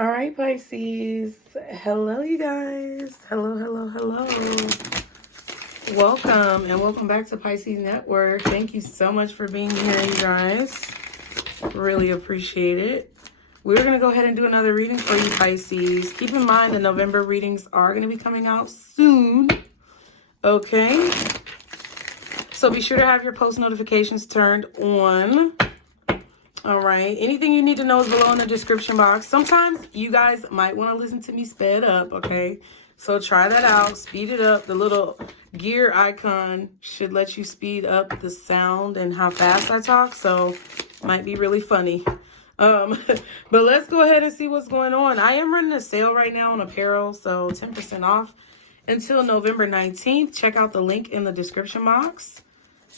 All right, Pisces. Hello, you guys. Hello, hello, hello. Welcome and welcome back to Pisces Network. Thank you so much for being here, you guys. Really appreciate it. We're going to go ahead and do another reading for you, Pisces. Keep in mind the November readings are going to be coming out soon. Okay. So be sure to have your post notifications turned on. All right. Anything you need to know is below in the description box. Sometimes you guys might want to listen to me sped up, okay? So try that out. Speed it up. The little gear icon should let you speed up the sound and how fast I talk. So might be really funny. But let's go ahead and see what's going on. I am running a sale right now on apparel, so 10% off until November 19th. Check out the link in the description box.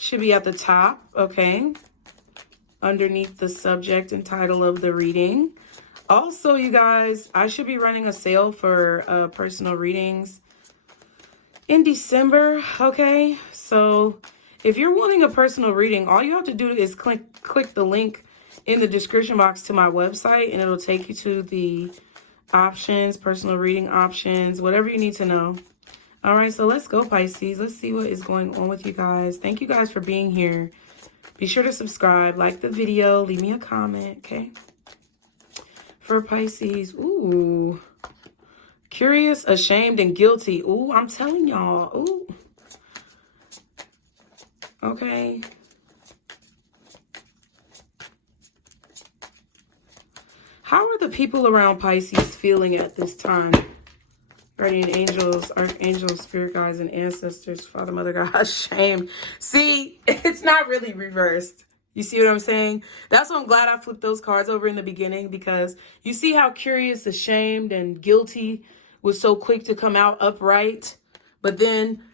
Should be at the top, okay? Underneath the subject and title of the reading. Also, you guys, I should be running a sale for personal readings in December, okay? So if you're wanting a personal reading, all you have to do is click the link in the description box to my website, and it'll take you to the options, personal reading options, whatever you need to know. All right, so let's go, Pisces. Let's see what is going on with you guys. Thank you guys for being here. Be sure to subscribe, like the video, leave me a comment, okay? For Pisces, ooh. Curious, ashamed, and guilty. Ooh, I'm telling y'all, ooh. Okay. How are the people around Pisces feeling at this time? Guardian angels, archangels, spirit guides, and ancestors, Father, Mother, God, shame. See, it's not really reversed. You see what I'm saying? That's why I'm glad I flipped those cards over in the beginning, because you see how curious, ashamed, and guilty was so quick to come out upright. But then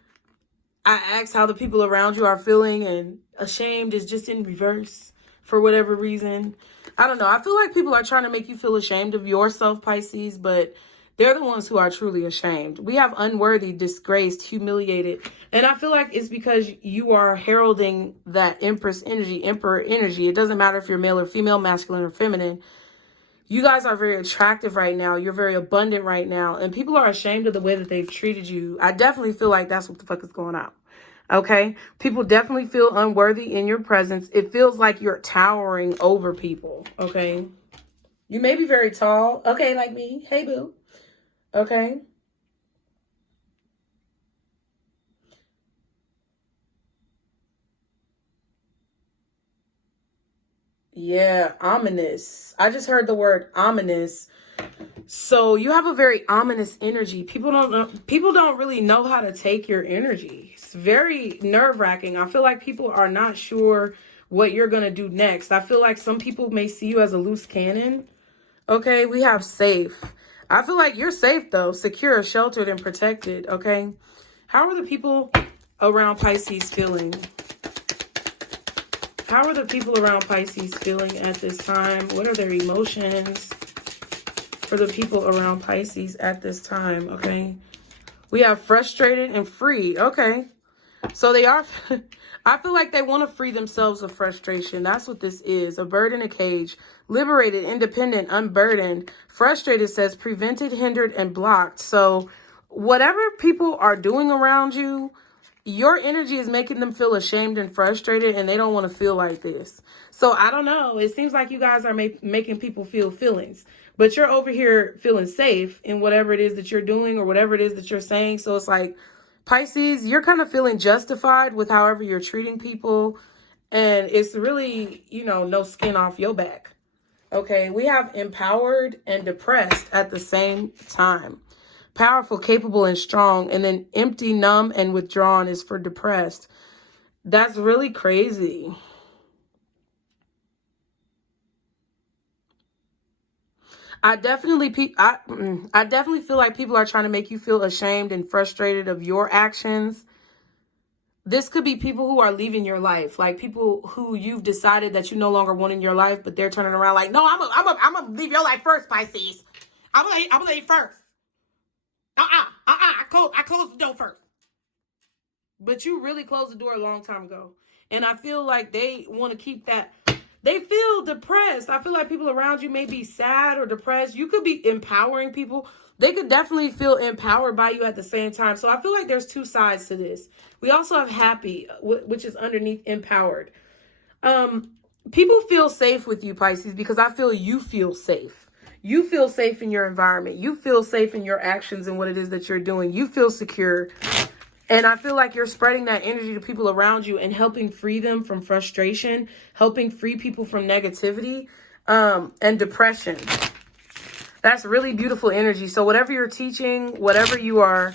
I asked how the people around you are feeling, and ashamed is just in reverse for whatever reason. I don't know. I feel like people are trying to make you feel ashamed of yourself, Pisces, but they're the ones who are truly ashamed. We have unworthy, disgraced, humiliated. And I feel like it's because you are heralding that Empress energy, Emperor energy. It doesn't matter if you're male or female, masculine or feminine. You guys are very attractive right now. You're very abundant right now. And people are ashamed of the way that they've treated you. I definitely feel like that's what the fuck is going on. Okay? People definitely feel unworthy in your presence. It feels like you're towering over people. Okay? You may be very tall. Okay, like me. Hey, boo. Okay. Yeah, ominous. I just heard the word ominous. So you have a very ominous energy. People don't really know how to take your energy. It's very nerve-wracking. I feel like people are not sure what you're going to do next. I feel like some people may see you as a loose cannon. Okay, we have safe. I feel like you're safe, though. Secure, sheltered, and protected, okay? How are the people around Pisces feeling? How are the people around Pisces feeling at this time? What are their emotions for the people around Pisces at this time, okay? We have frustrated and free, okay? So they are... I feel like they want to free themselves of frustration. That's what this is. A bird in a cage. Liberated, independent, unburdened. Frustrated says prevented, hindered, and blocked. So whatever people are doing around you, your energy is making them feel ashamed and frustrated, and they don't want to feel like this. So I don't know. It seems like you guys are making people feel feelings. But you're over here feeling safe in whatever it is that you're doing or whatever it is that you're saying. So it's like, Pisces, you're kind of feeling justified with however you're treating people. And it's really, you know, no skin off your back. Okay, we have empowered and depressed at the same time. Powerful, capable, and strong. And then empty, numb, and withdrawn is for depressed. That's really crazy. I definitely feel like people are trying to make you feel ashamed and frustrated of your actions. This could be people who are leaving your life, like people who you've decided that you no longer want in your life, but they're turning around like, no, I'm gonna leave your life first, Pisces. I'm gonna leave first. I closed the door first. But you really closed the door a long time ago. And I feel like they want to keep that they feel depressed. I feel like people around you may be sad or depressed. You could be empowering people. They could definitely feel empowered by you at the same time. So I feel like there's two sides to this. We also have happy, which is underneath empowered. People feel safe with you, Pisces, because I feel you feel safe. You feel safe in your environment. You feel safe in your actions and what it is that you're doing. You feel secure. And I feel like you're spreading that energy to people around you and helping free them from frustration, helping free people from negativity, and depression. That's really beautiful energy. So whatever you're teaching, whatever you are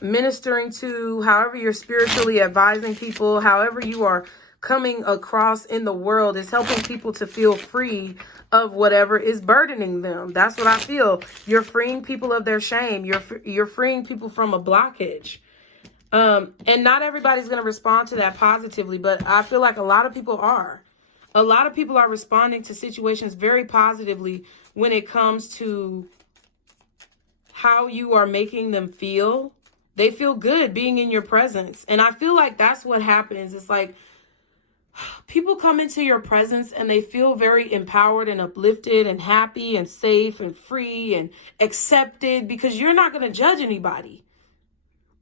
ministering to, however you're spiritually advising people, however you are coming across in the world, is helping people to feel free of whatever is burdening them. That's what I feel. You're freeing people of their shame. You're freeing people from a blockage. And not everybody's going to respond to that positively, but I feel like a lot of people are. A lot of people are responding to situations very positively when it comes to how you are making them feel. They feel good being in your presence. And I feel like that's what happens. It's like people come into your presence and they feel very empowered and uplifted and happy and safe and free and accepted because you're not going to judge anybody.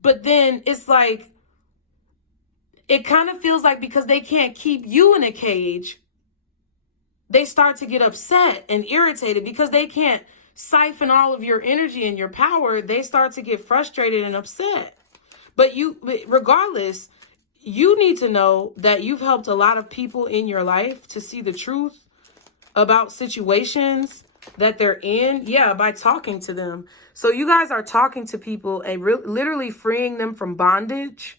But then it's like, it kind of feels like because they can't keep you in a cage, they start to get upset and irritated because they can't siphon all of your energy and your power. They start to get frustrated and upset. But regardless, you need to know that you've helped a lot of people in your life to see the truth about situations that they're in. Yeah, by talking to them. So you guys are talking to people and literally freeing them from bondage.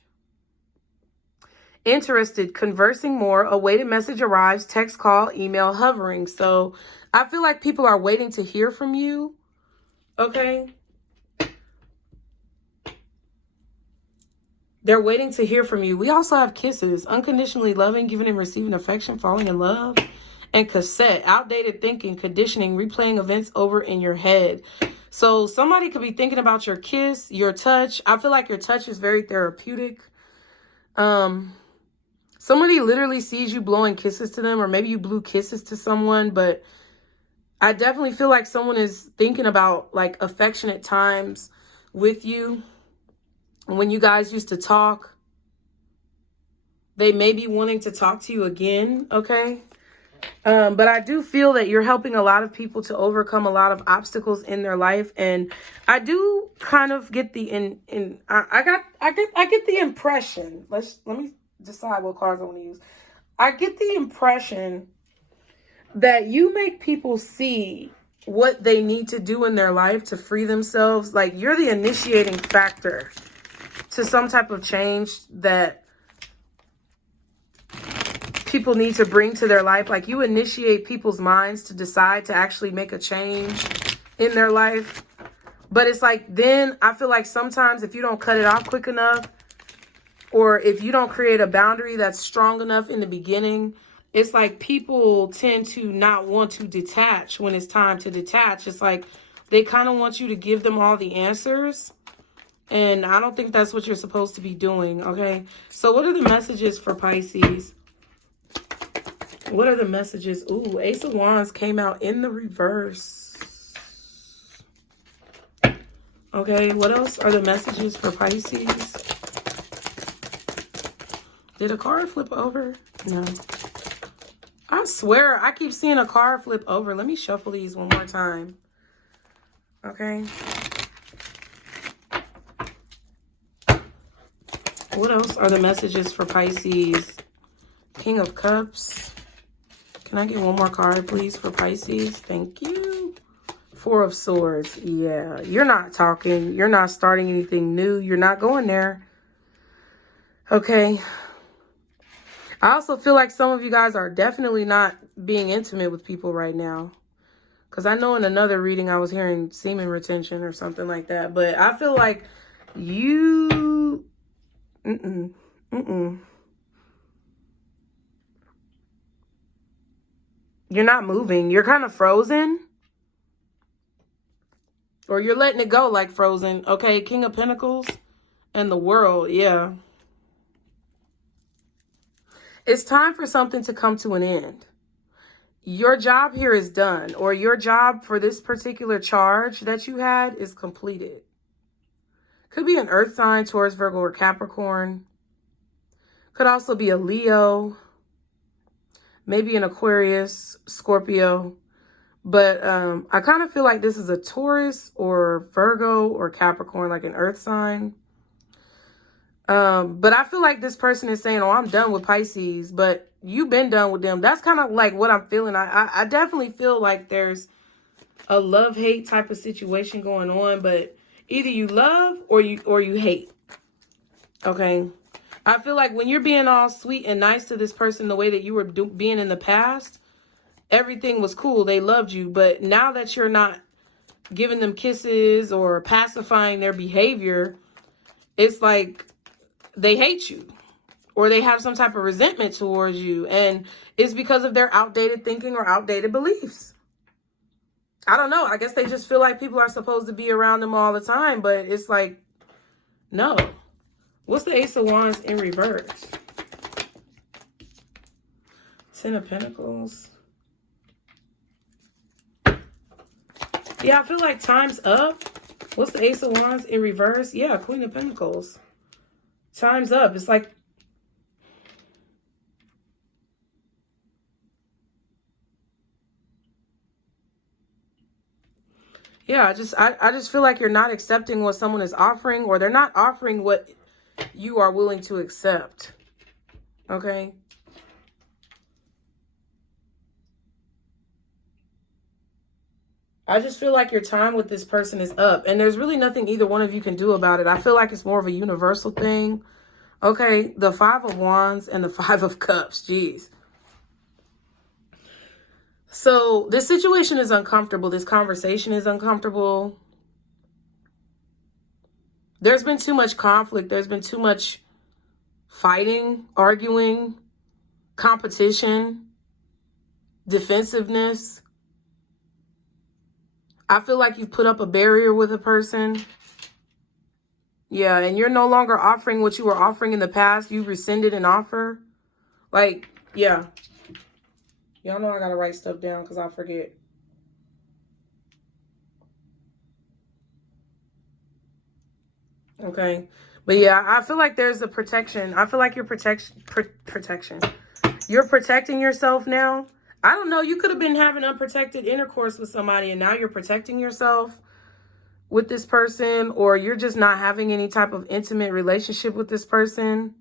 Interested, conversing more, awaited message arrives, text, call, email, hovering. So I feel like people are waiting to hear from you. Okay. They're waiting to hear from you. We also have kisses, unconditionally loving, giving and receiving affection, falling in love, and cassette, outdated thinking, conditioning, replaying events over in your head. So somebody could be thinking about your kiss, your touch. I feel like your touch is very therapeutic. Somebody literally sees you blowing kisses to them, or maybe you blew kisses to someone, but I definitely feel like someone is thinking about like affectionate times with you. When you guys used to talk, they may be wanting to talk to you again, okay? But I do feel that you're helping a lot of people to overcome a lot of obstacles in their life, and I do kind of get the I get the impression. Let me decide what cards I want to use. I get the impression that you make people see what they need to do in their life to free themselves. Like you're the initiating factor to some type of change that people need to bring to their life. Like you initiate people's minds to decide to actually make a change in their life. But it's like, then I feel like sometimes if you don't cut it off quick enough, or if you don't create a boundary that's strong enough in the beginning, it's like people tend to not want to detach when it's time to detach. It's like they kind of want you to give them all the answers. And I don't think that's what you're supposed to be doing, okay? So what are the messages for Pisces? What are the messages? Ooh, Ace of Wands came out in the reverse. Okay, what else are the messages for Pisces? Did a card flip over? No. I swear, I keep seeing a card flip over. Let me shuffle these one more time. Okay. What else are the messages for Pisces? King of Cups. Can I get one more card, please, for Pisces? Thank you. Four of Swords. Yeah, you're not talking. You're not starting anything new. You're not going there. Okay. I also feel like some of you guys are definitely not being intimate with people right now. Because I know in another reading I was hearing semen retention or something like that. But I feel like you... You're not moving. You're kind of frozen. Or you're letting it go like frozen. Okay, King of Pentacles and the World. Yeah. It's time for something to come to an end. Your job here is done, or your job for this particular charge that you had is completed. Could be an earth sign, Taurus, Virgo, or Capricorn. Could also be a Leo, maybe an Aquarius, Scorpio. But I kind of feel like this is a Taurus or Virgo or Capricorn, like an earth sign. But I feel like this person is saying, oh, I'm done with Pisces, but you've been done with them. That's kind of like what I'm feeling. I definitely feel like there's a love-hate type of situation going on, but either you love or you hate. Okay. I feel like when you're being all sweet and nice to this person the way that you were being in the past, everything was cool. They loved you. But now that you're not giving them kisses or pacifying their behavior, it's like they hate you or they have some type of resentment towards you. And it's because of their outdated thinking or outdated beliefs. I don't know. I guess they just feel like people are supposed to be around them all the time. But it's like, no. What's the Ace of Wands in reverse? 10 of Pentacles. Yeah, I feel like time's up. What's the Ace of Wands in reverse? Yeah, Queen of Pentacles. Time's up. It's like, yeah, I just feel like you're not accepting what someone is offering, or they're not offering what you are willing to accept. Okay? I just feel like your time with this person is up. And there's really nothing either one of you can do about it. I feel like it's more of a universal thing. Okay, the 5 of Wands and the 5 of Cups. Jeez. So this situation is uncomfortable. This conversation is uncomfortable. There's been too much conflict. There's been too much fighting, arguing, competition, defensiveness. I feel like you've put up a barrier with a person. Yeah, and you're no longer offering what you were offering in the past. You rescinded an offer. Like, yeah. Y'all know I gotta write stuff down because I forget. Okay. But yeah, I feel like there's a protection. I feel like you're protection. You're protecting yourself now. I don't know. You could have been having unprotected intercourse with somebody and now you're protecting yourself with this person, or you're just not having any type of intimate relationship with this person.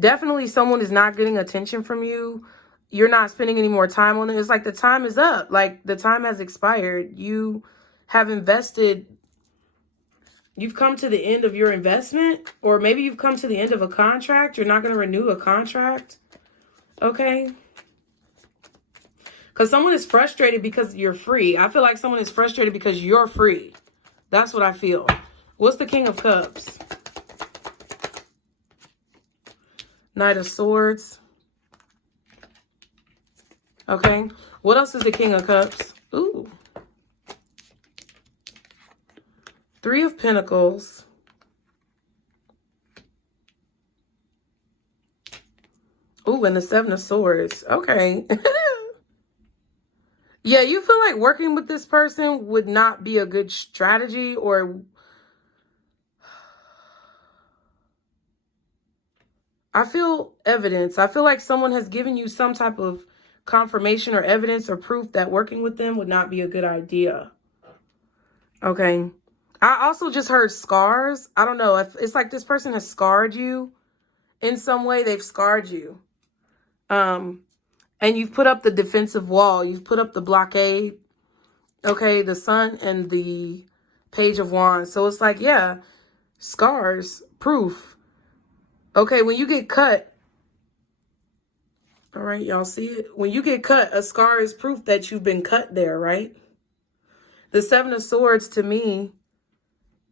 Definitely someone is not getting attention from you. You're not spending any more time on it. It's like the time is up. Like the time has expired. You have invested. You've come to the end of your investment, or maybe you've come to the end of a contract. You're not going to renew a contract. Okay. Because someone is frustrated because you're free. I feel like someone is frustrated because you're free. That's what I feel. What's the King of Cups? Knight of Swords. Okay. What else is the King of Cups? Ooh. 3 of Pentacles. Ooh, and the 7 of Swords. Okay. Yeah, you feel like working with this person would not be a good strategy, or I feel evidence. I feel like someone has given you some type of confirmation or evidence or proof that working with them would not be a good idea. Okay. I also just heard scars. I don't know. If it's like this person has scarred you in some way. They've scarred you. And you've put up the defensive wall. You've put up the blockade. Okay, the Sun and the Page of Wands. So it's like, yeah, scars, proof. Okay, when you get cut. All right, y'all see it? When you get cut, a scar is proof that you've been cut there, right? The 7 of Swords to me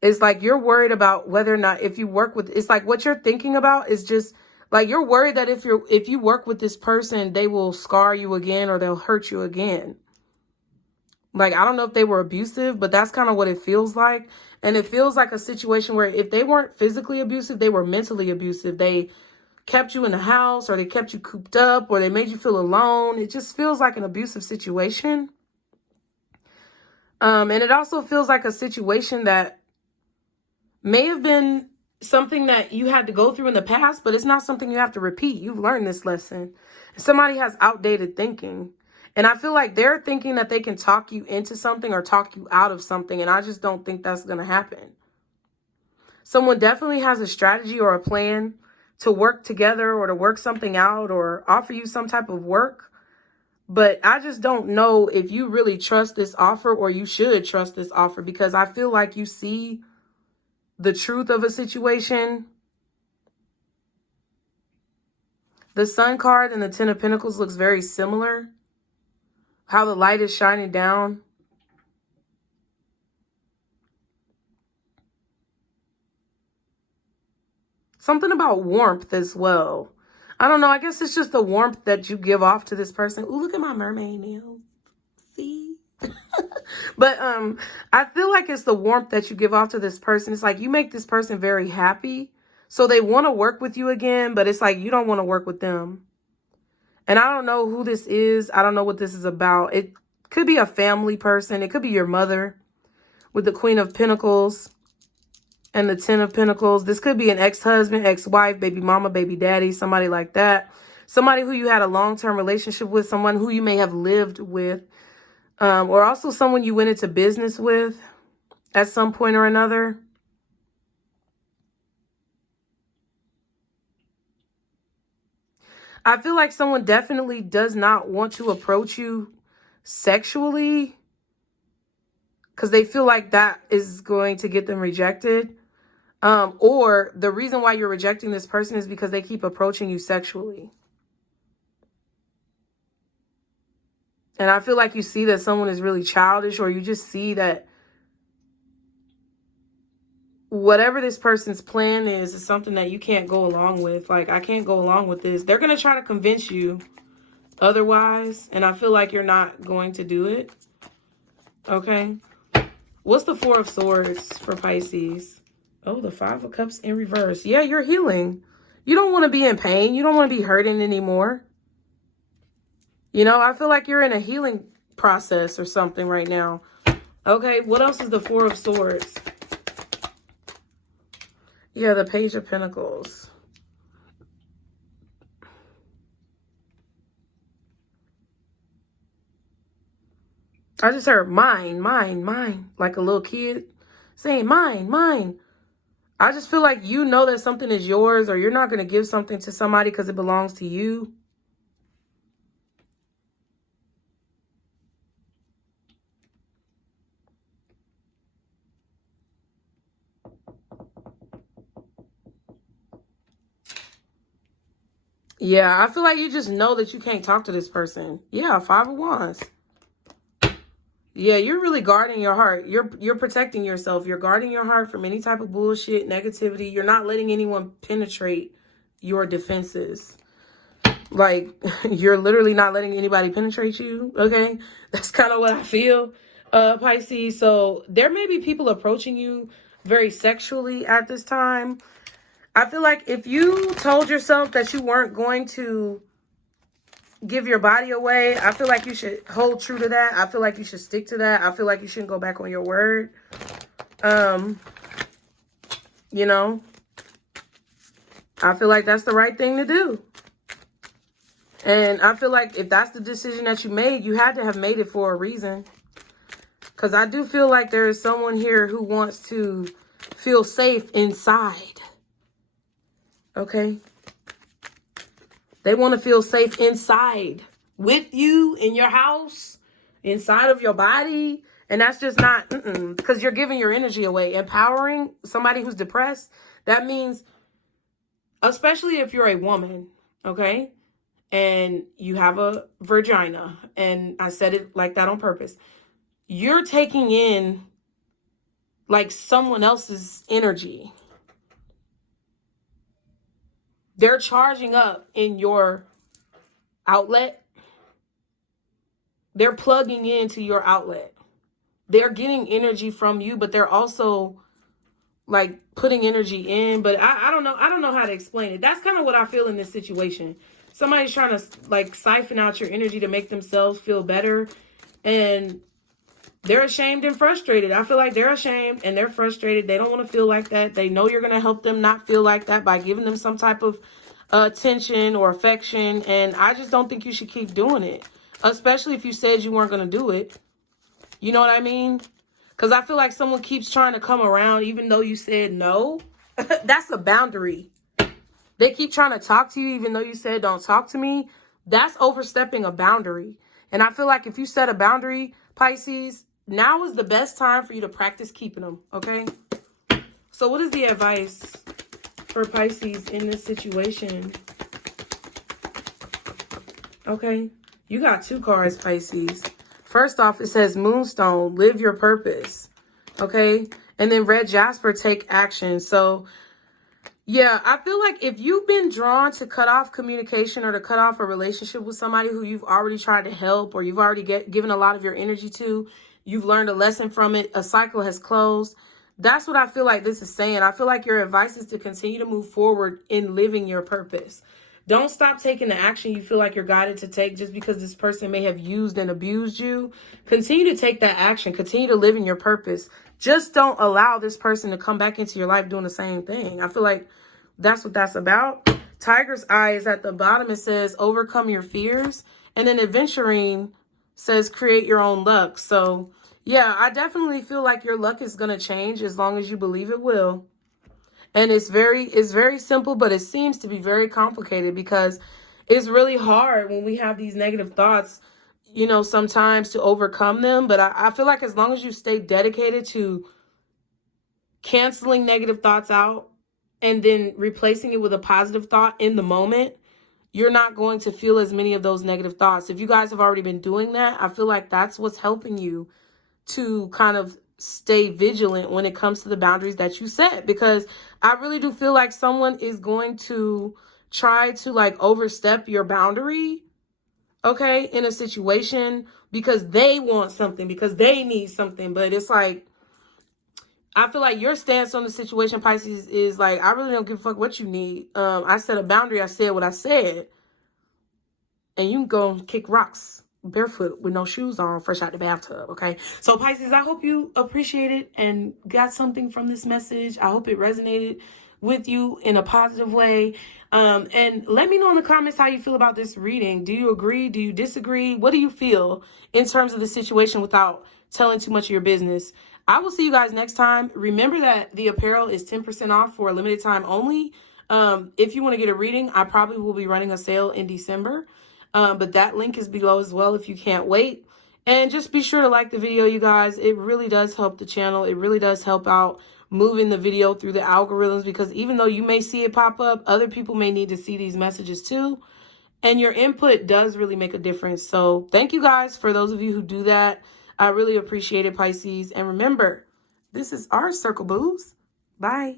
is like you're worried about whether or not if you work with, it's like what you're thinking about is just like you're worried that if you work with this person, they will scar you again or they'll hurt you again. Like, I don't know if they were abusive, but that's kind of what it feels like. And it feels like a situation where if they weren't physically abusive, they were mentally abusive. They kept you in the house, or they kept you cooped up, or they made you feel alone. It just feels like an abusive situation. And it also feels like a situation that may have been something that you had to go through in the past, but it's not something you have to repeat. You've learned this lesson. Somebody has outdated thinking. And I feel like they're thinking that they can talk you into something or talk you out of something. And I just don't think that's going to happen. Someone definitely has a strategy or a plan to work together or to work something out or offer you some type of work. But I just don't know if you really trust this offer, or you should trust this offer, because I feel like you see the truth of a situation. The Sun card and the Ten of Pentacles looks very similar. How the light is shining down. Something about warmth as well. I don't know. I guess it's just the warmth that you give off to this person. Ooh, look at my mermaid nails. See? But I feel like it's the warmth that you give off to this person. It's like you make this person very happy. So they want to work with you again, but it's like you don't want to work with them. And I don't know who this is. I don't know what this is about. It could be a family person. It could be your mother with the Queen of Pentacles and the Ten of Pentacles. This could be an ex-husband, ex-wife, baby mama, baby daddy, somebody like that. Somebody who you had a long-term relationship with, someone who you may have lived with, or also someone you went into business with at some point or another. I feel like someone definitely does not want to approach you sexually because they feel like that is going to get them rejected. Or the reason why you're rejecting this person is because they keep approaching you sexually. And I feel like you see that someone is really childish, or you just see that whatever this person's plan is something that you can't go along with. Like, I can't go along with this. They're going to try to convince you otherwise, and I feel like you're not going to do it. Okay. What's the Four of Swords for Pisces? Oh, the Five of Cups in reverse. Yeah, you're healing. You don't want to be in pain. You don't want to be hurting anymore. You know, I feel like you're in a healing process or something right now. Okay, what else is the Four of Swords? Yeah, the Page of Pentacles. I just heard mine, mine, mine, like a little kid saying mine, mine. I just feel like you know that something is yours, or you're not going to give something to somebody because it belongs to you. Yeah, I feel like you just know that you can't talk to this person. Yeah, Five of Wands. Yeah, you're really guarding your heart. You're protecting yourself. You're guarding your heart from any type of bullshit, negativity. You're not letting anyone penetrate your defenses. Like, you're literally not letting anybody penetrate you, okay? That's kind of what I feel, Pisces. So there may be people approaching you very sexually at this time. I feel like if you told yourself that you weren't going to give your body away, I feel like you should hold true to that. I feel like you should stick to that. I feel like you shouldn't go back on your word. You know, I feel like that's the right thing to do. And I feel like if that's the decision that you made, you had to have made it for a reason. Because I do feel like there is someone here who wants to feel safe inside. Okay? They want to feel safe inside with you, in your house, inside of your body. And that's just not, because you're giving your energy away. Empowering somebody who's depressed, that means, especially if you're a woman, okay? And you have a vagina, and I said it like that on purpose. You're taking in like someone else's energy. They're charging up in your outlet. They're plugging into your outlet. They're getting energy from you, but they're also like putting energy in, but I don't know. I don't know how to explain it. That's kind of what I feel in this situation. Somebody's trying to like siphon out your energy to make themselves feel better, and they're ashamed and frustrated. I feel like they're ashamed and they're frustrated. They don't want to feel like that. They know you're going to help them not feel like that by giving them some type of attention or affection. And I just don't think you should keep doing it, especially if you said you weren't going to do it. You know what I mean? Because I feel like someone keeps trying to come around even though you said no. That's a boundary. They keep trying to talk to you even though you said don't talk to me. That's overstepping a boundary. And I feel like if you set a boundary, Pisces, now is the best time for you to practice keeping them, okay? So what is the advice for Pisces in this situation? Okay, you got 2 cards, Pisces. First off, it says Moonstone, live your purpose, okay? And then Red Jasper, take action. So, yeah, I feel like if you've been drawn to cut off communication or to cut off a relationship with somebody who you've already tried to help or you've already given a lot of your energy to, you've learned a lesson from it, a cycle has closed. That's what I feel like this is saying. I feel like your advice is to continue to move forward in living your purpose. Don't stop taking the action you feel like you're guided to take just because this person may have used and abused you. Continue to take that action. Continue to live in your purpose. Just don't allow this person to come back into your life doing the same thing. I feel like that's what that's about. Tiger's Eye is at the bottom. It says overcome your fears. And then Adventuring says create your own luck. So yeah, I definitely feel like your luck is going to change as long as you believe it will. And it's very simple, but it seems to be very complicated because it's really hard when we have these negative thoughts, you know, sometimes to overcome them. But I feel like as long as you stay dedicated to canceling negative thoughts out and then replacing it with a positive thought in the moment, you're not going to feel as many of those negative thoughts. If you guys have already been doing that, I feel like that's what's helping you to kind of stay vigilant when it comes to the boundaries that you set. Because I really do feel like someone is going to try to like overstep your boundary, okay, in a situation because they want something, because they need something. But it's like, I feel like your stance on the situation, Pisces, is like, I really don't give a fuck what you need. I set a boundary. I said what I said. And you can go and kick rocks barefoot with no shoes on, fresh out the bathtub, okay? So, Pisces, I hope you appreciated and got something from this message. I hope it resonated with you in a positive way. And let me know in the comments how you feel about this reading. Do you agree? Do you disagree? What do you feel in terms of the situation without telling too much of your business? I will see you guys next time. Remember that the apparel is 10% off for a limited time only. If you want to get a reading, I probably will be running a sale in December. But that link is below as well if you can't wait. And just be sure to like the video, you guys. It really does help the channel. It really does help out moving the video through the algorithms, because even though you may see it pop up, other people may need to see these messages too. And your input does really make a difference. So thank you guys for those of you who do that. I really appreciate it, Pisces. And remember, this is our circle, booze. Bye.